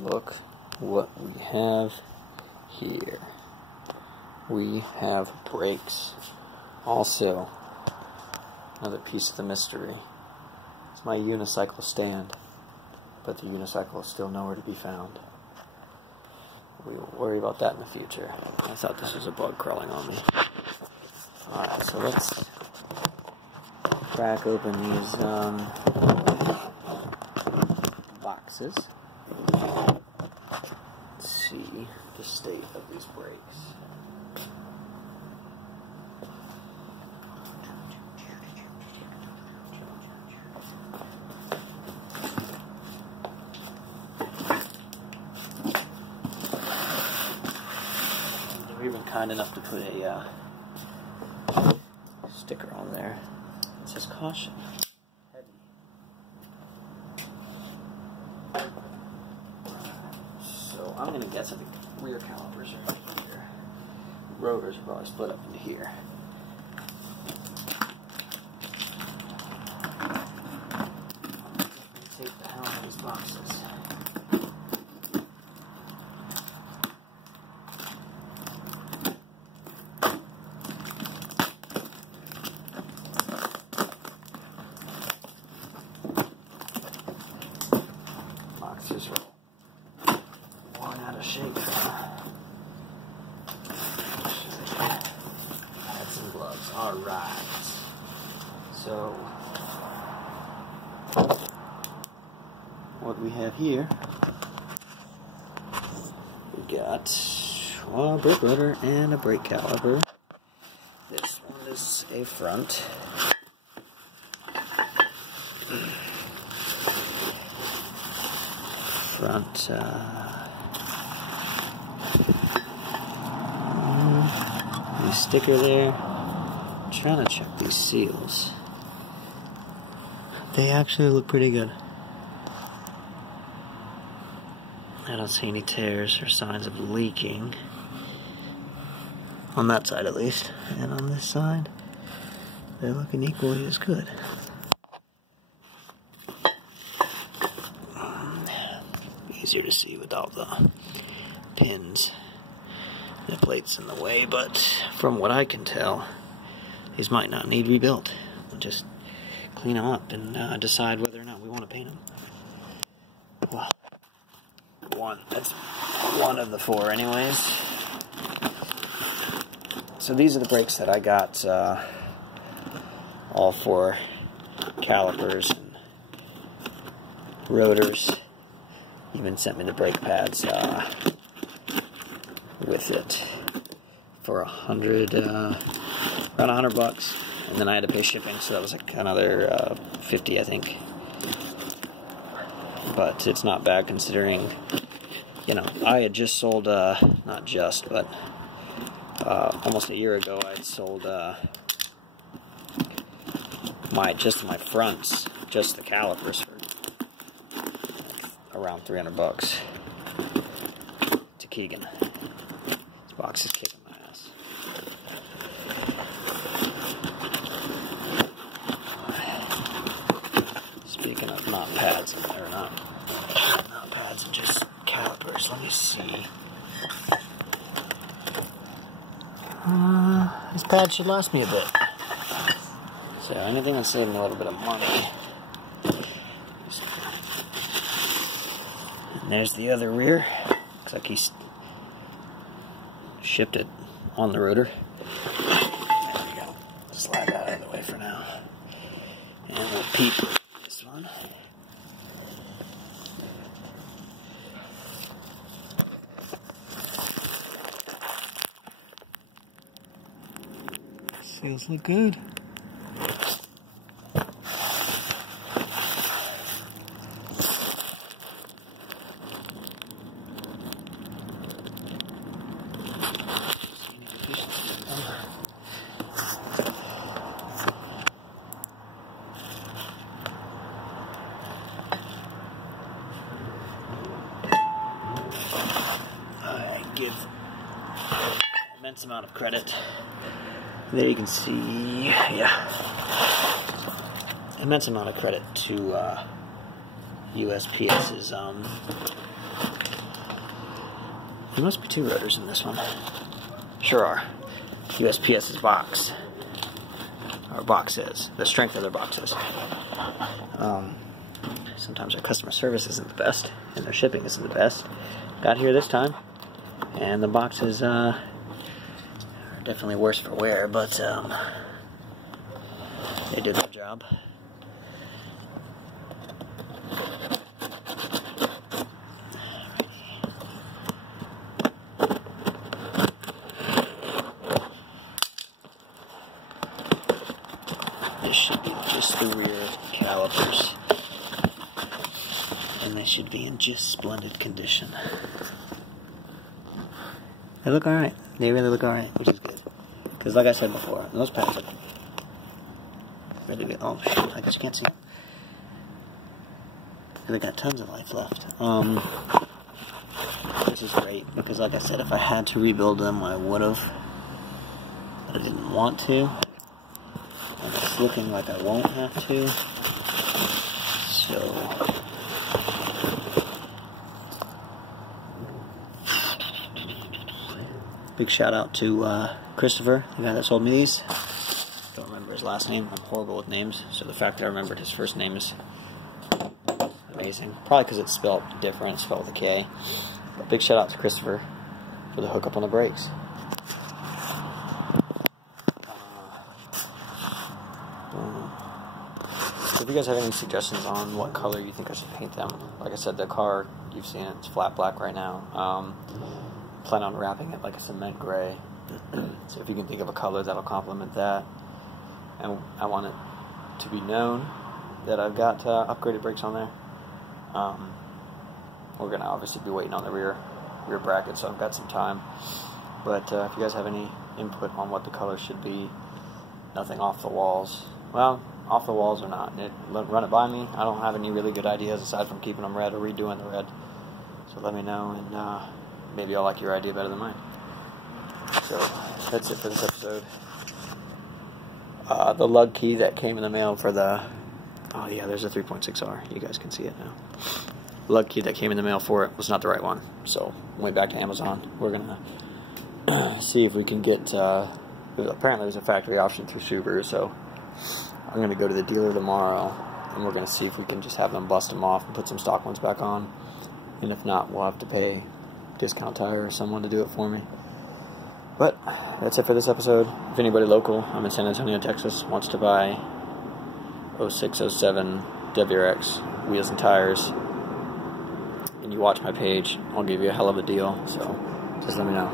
look what we have here. We have brakes. Also, another piece of the mystery. It's my unicycle stand, but the unicycle is still nowhere to be found. We will worry about that in the future. I thought this was a bug crawling on me. Alright, so let's crack open these boxes. Let's see the state of these brakes. They were even kind enough to put a sticker on there. It says caution. Heavy. So I'm going to guess that the rear calipers are here. Rotors are probably split up into here. Take the hell out of these boxes. Boxes are worn out of shape. Add some gloves. Alright. So, what we have here, we got a brake rotor and a brake caliper. This one is a front. Sticker there. I'm trying to check these seals. They actually look pretty good. I don't see any tears or signs of leaking. On that side at least. And on this side, they're looking equally as good. Easier to see with all the pins. The plate's in the way, but from what I can tell, these might not need rebuilt. We'll just clean them up and decide whether or not we want to paint them. Well, that's one of the four anyways. So these are the brakes that I got, all four calipers and rotors. Even sent me the brake pads with it for around $100, and then I had to pay shipping, so that was like another $50, I think. But it's not bad considering, you know, I had just sold not just, but almost a year ago I had sold my fronts, just the calipers, for around $300 to Keegan. This box is kicking my ass. Speaking of not pads, or not pads and just calipers, let me see. This pad should last me a bit. So anything that's saving a little bit of money. And there's the other rear. Looks like he's shipped it on the rotor. There we go. Slide that out of the way for now. And we'll peep this one. Seals look good. Give immense amount of credit. There you can see, yeah, immense amount of credit to USPS's There must be 2 rotors in this one. Sure are. USPS's box. Our box is. The strength of their box is. Sometimes our customer service isn't the best, and their shipping isn't the best. Got here this time, and the boxes are definitely worse for wear, but they did their job. This should be just the rear calipers, and they should be in just splendid condition. They look alright. They really look alright, which is good. Because like I said before, those pads are really good. Oh shoot, I guess you can't see them. They got tons of life left. This is great, because like I said, if I had to rebuild them, I would have. But I didn't want to. And it's looking like I won't have to. So big shout out to Christopher, the guy that sold me these. Don't remember his last name. I'm horrible with names, so the fact that I remembered his first name is amazing. Probably because it's spelled different, spelled with a K. But big shout out to Christopher for the hookup on the brakes. So if you guys have any suggestions on what color you think I should paint them, like I said, the car, you've seen it, it's flat black right now. Plan on wrapping it like a cement gray. So if you can think of a color that'll complement that. And I want it to be known that I've got upgraded brakes on there. We're going to obviously be waiting on the rear bracket, so I've got some time. But if you guys have any input on what the color should be, nothing off the walls. Well, off the walls or not, run it by me. I don't have any really good ideas aside from keeping them red or redoing the red. So let me know, and maybe I'll like your idea better than mine. So that's it for this episode. The lug key that came in the mail for the... Oh yeah, there's a 3.6R. You guys can see it now. The lug key that came in the mail for it was not the right one. So went back to Amazon. We're going to see if we can get... apparently there's a factory option through Subaru, so I'm going to go to the dealer tomorrow, and we're going to see if we can just have them bust them off and put some stock ones back on. And if not, we'll have to pay Discount Tire or someone to do it for me. But that's it for this episode. If anybody local, I'm in San Antonio, Texas, wants to buy 0607 WRX wheels and tires, and you watch my page, I'll give you a hell of a deal. So just let me know.